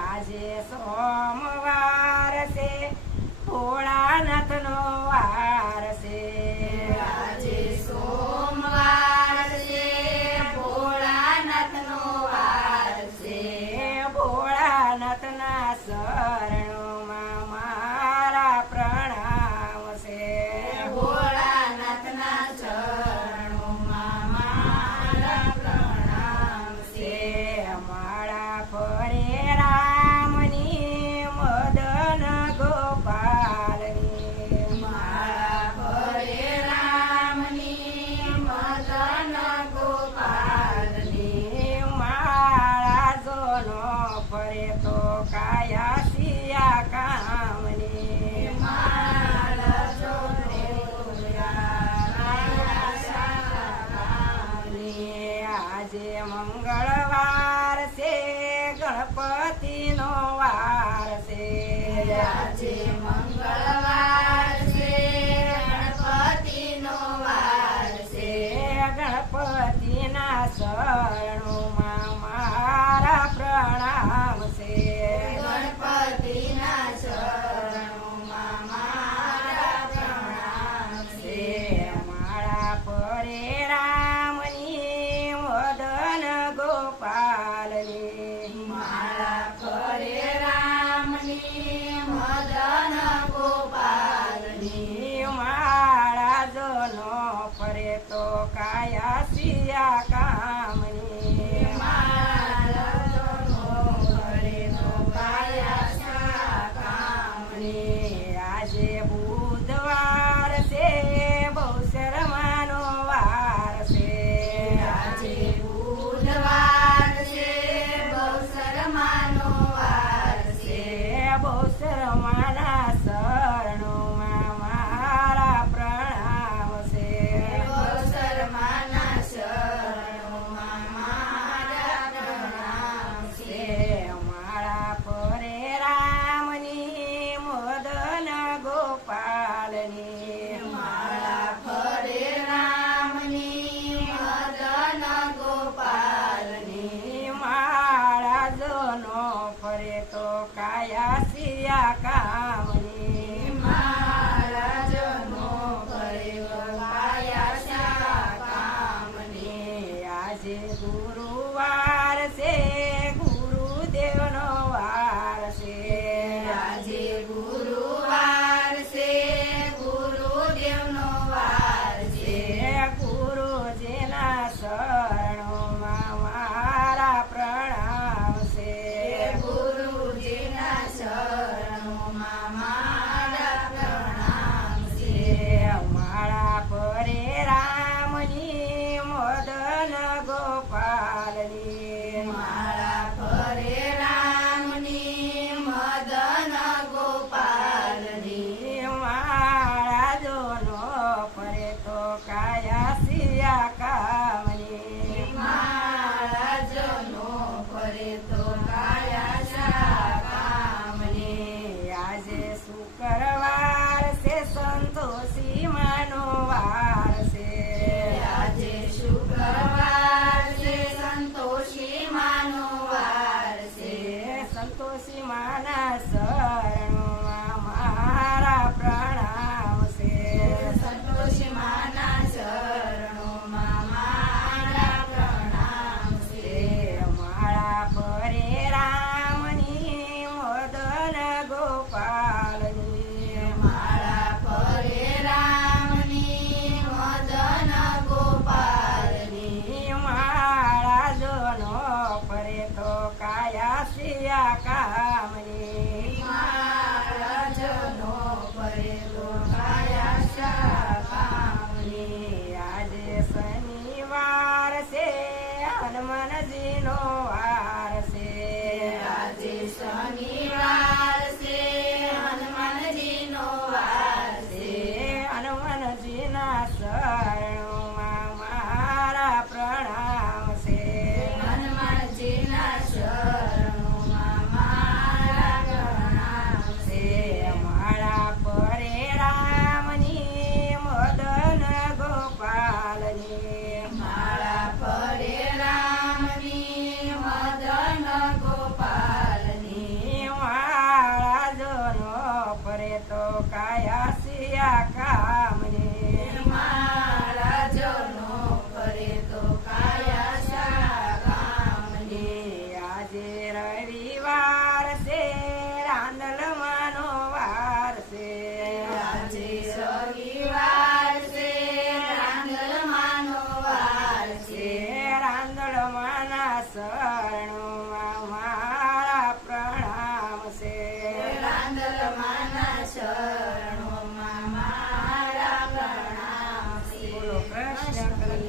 આજે સોમવાર છે ભોળાનાથનો વાર છે આજે સોમવાર છે ભોળાનાથનો વાર છે ભોળાનાથના શરણોમાં મારા પ્રણામ છે ભોળાનાથના ચરણોમાં મારા પ્રણામ છે માળા ફરે રામની મદન ગોપાલની માળા ફરે રામની મદન ગોપાલની માળા જોનો ફરે તો કાયા સિયા કામની માળા જોને કાયા કામની આજે મંગળવાર છે ગણપતિનો વાર છે આજે મંગળવાર છે ગણપતિનો વાર છે ગણપતિના શરણોમાં મારા પ્રણામ છે ગણપતિના ચરણોમાં મારા પ્રણામ છે માળા ફરે રામની મદન ગોપાલની માળા ફરે રામની મદન ગોપાલની માળા જોનો ફરે તો કાયા સિયા કામની માળા જોનો ફરે તો કાયા કામની આજે બુધવાર છે બહુ શરમાનો વાર છે આજે બુધવાર છે બહુ શરમાનો વાર છે બહુ શરમાના શરણોમાં મારા પ્રણામ છે બહુ શરમાના શરણોમાં મારા પ્રણામ છે માળા ફરે રામની મદન ગોપાલની માળા ફરે રામની મદન ગોપાલની માળા જોનો ફરે તો કાયા સિયા કામની માળા જનો ફરે કાયા કામની આજે ગુરુવાર છે ગુરુદેવનો વાર છે આજે ગુરુવાર છે ગુરુદેવનો વાર છે ગુરુજીના શરણોમાં મારા પ્રણામ છે ગુરુજીના શરણોમાં મારા પ્રણામ છે માળા ફરે રામની મદન ગોપાલની માળા ફરે રામની મદન ગોપાલની માળા જોનો ફરે તો કાયા સિયા કામની માળા જનો ફરે તો કાયા કામની આજે શુક્રવાર છે સંતોષી માનો વાર છે આજે શુક્રવાર છે સંતોષી માનો વાર છે સંતોષી માના શરણોમાં મારા પ્રણામ છે સંતોષી માના ચરણોમાં મારા પ્રણામ છે માળા ફરે રામની મદન ગોપાલની માળા ફરે રામની મદન ગોપાલની માળા જોનો ફરે તો કાયા સિયા કામની માળા જનો ફરે તો કાયા કામની આજે શનિવાર છે હનુમાનજીનો વાર છે આજે શનિવાર છે હનુમાનજીનો વાર છે હનુમાનજીના શરણોમાં મારા પ્રણામ છે હનુમાનજીના શરણોમાં મારા પ્રણામ છે માળા ફરે રામની મદન ગોપાલની માળા ફરે રામ કૃષ્ણ